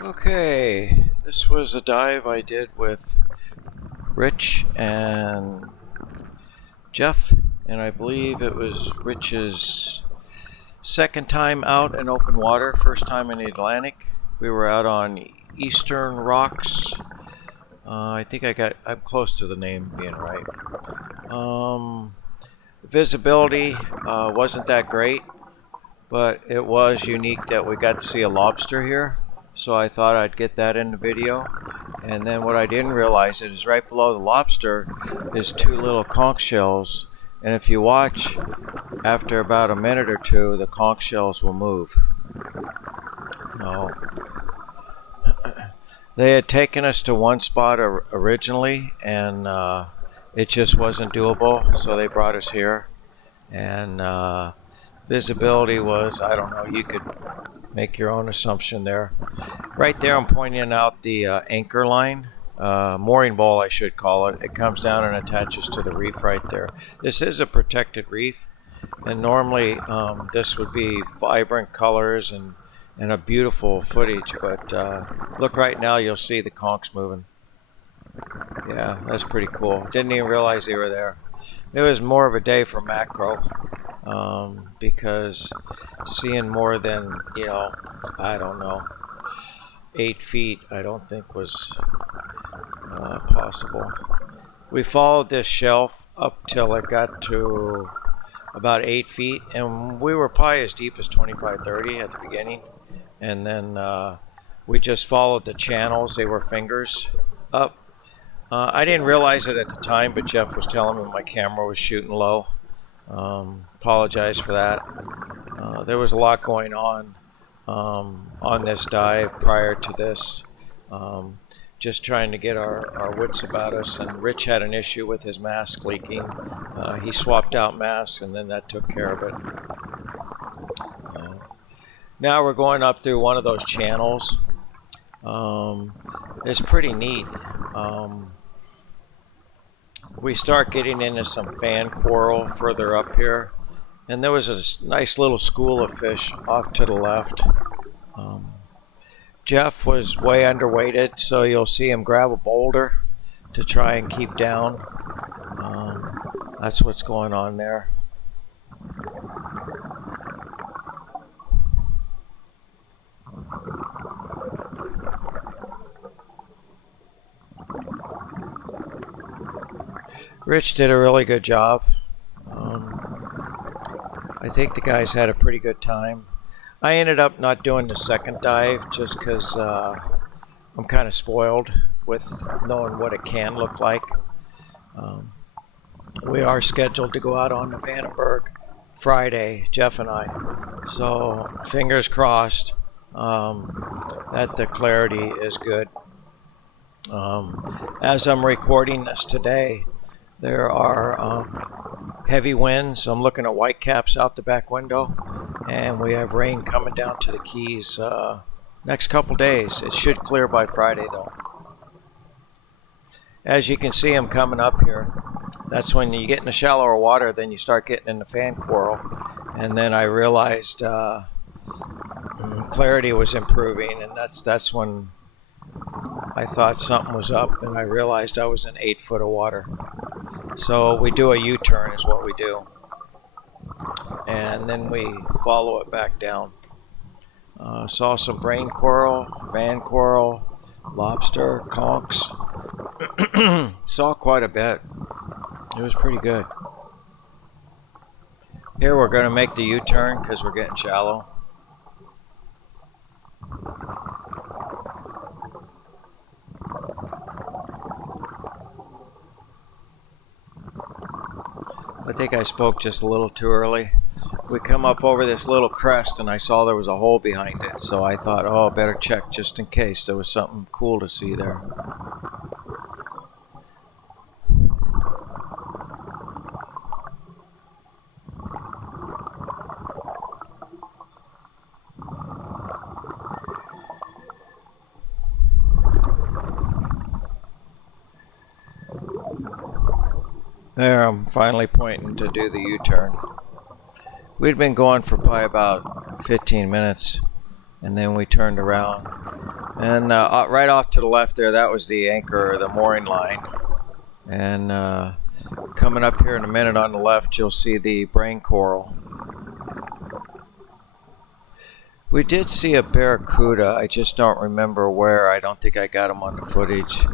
Okay, this was a dive I did with Rich and Jeff, and I believe it was Rich's second time out in open water, first time in the Atlantic. We were out on Eastern Rocks. I think I'm close to the name being right. Visibility wasn't that great, but it was unique that we got to see a lobster here. So I thought I'd get that in the video. And then what I didn't realize is right below the lobster is two little conch shells. And if you watch, after about a minute or two, the conch shells will move. No. They had taken us to one spot originally, and it just wasn't doable, so they brought us here. And visibility was, I don't know, you could make your own assumption there. Right there I'm pointing out the anchor line, mooring ball I should call it. It comes down and attaches to the reef right there. This is a protected reef, and normally this would be vibrant colors and a beautiful footage, but look right now, you'll see the conchs moving. Yeah, that's pretty cool. Didn't even realize they were there. It was more of a day for macro, because seeing more than, I don't know, 8 feet, I don't think was possible. We followed this shelf up till it got to about 8 feet, and we were probably as deep as 25, 30 at the beginning. And then we just followed the channels. They were fingers up. I didn't realize it at the time, but Jeff was telling me my camera was shooting low. Apologize for that. There was a lot going on this dive prior to this. Just trying to get our wits about us. And Rich had an issue with his mask leaking. He swapped out masks, and then that took care of it. Now we're going up through one of those channels. It's pretty neat. We start getting into some fan coral further up here, and there was a nice little school of fish off to the left. Jeff was way underweighted, so you'll see him grab a boulder to try and keep down. That's what's going on there. Rich did a really good job. I think the guys had a pretty good time. I ended up not doing the second dive just because I'm kind of spoiled with knowing what it can look like. We are scheduled to go out on the Vandenberg Friday, Jeff and I. So fingers crossed that the clarity is good. As I'm recording this today, there are heavy winds. I'm looking at whitecaps out the back window, and we have rain coming down to the Keys next couple days. It should clear by Friday, though. As you can see, I'm coming up here. That's when you get in the shallower water, then you start getting in the fan coral. And then I realized clarity was improving, and that's when I thought something was up, and I realized I was in 8 foot of water. So we do a U-turn is what we do. And then we follow it back down. Saw some brain coral, fan coral, lobster, conchs. Saw quite a bit. It was pretty good. Here we're going to make the U-turn because we're getting shallow. I think I spoke just a little too early. We come up over this little crest and I saw there was a hole behind it, so I thought, oh, better check just in case there was something cool to see there. There, I'm finally pointing to do the U-turn. We'd been going for probably about 15 minutes. and then we turned around. And right off to the left there, that was the anchor, or the mooring line. And coming up here in a minute on the left, you'll see the brain coral. We did see a barracuda. I just don't remember where. I don't think I got him on the footage.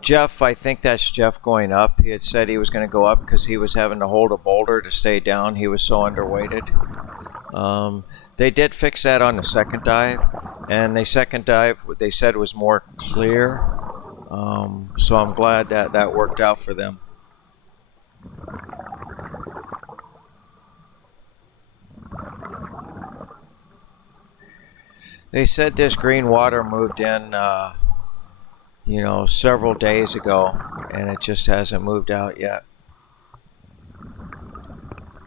Jeff, I think that's Jeff going up. He had said he was going to go up because he was having to hold a boulder to stay down. He was so underweighted. They did fix that on the second dive, and the second dive they said was more clear. So I'm glad that that worked out for them. They said this green water moved in, several days ago, and it just hasn't moved out yet.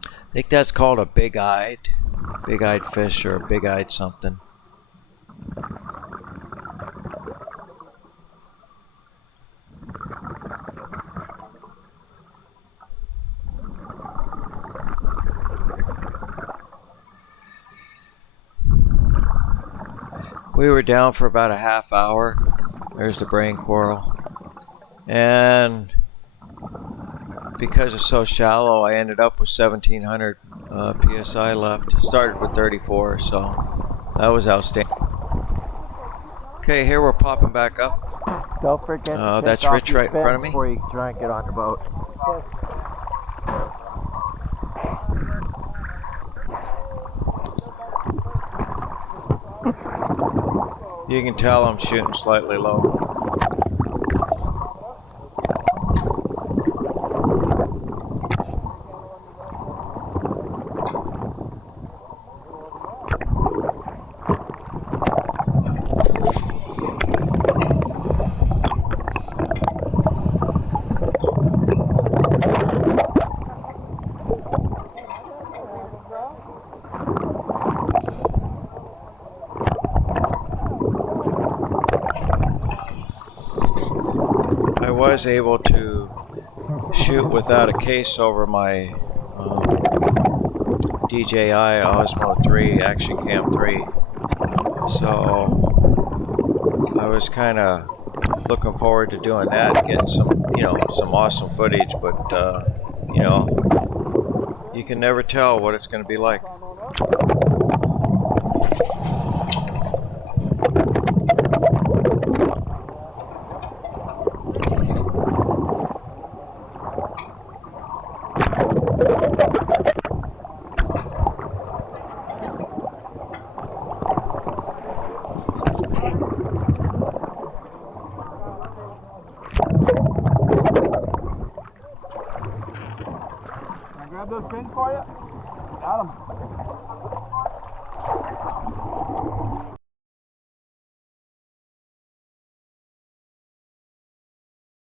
I think that's called a big-eyed fish, or a big-eyed something. We were down for about a half hour. There's the brain coral. And because it's so shallow, I ended up with 1,700 PSI left. Started with 34, so that was outstanding. Okay, here we're popping back up. Don't forget to that's Rich right in front of me. Before you try and get on the boat. You can tell I'm shooting slightly low. I was able to shoot without a case over my DJI Osmo 3 Action Cam 3, so I was kind of looking forward to doing that and getting some awesome footage, but you can never tell what it's going to be like. Grab those fins for you. Got them.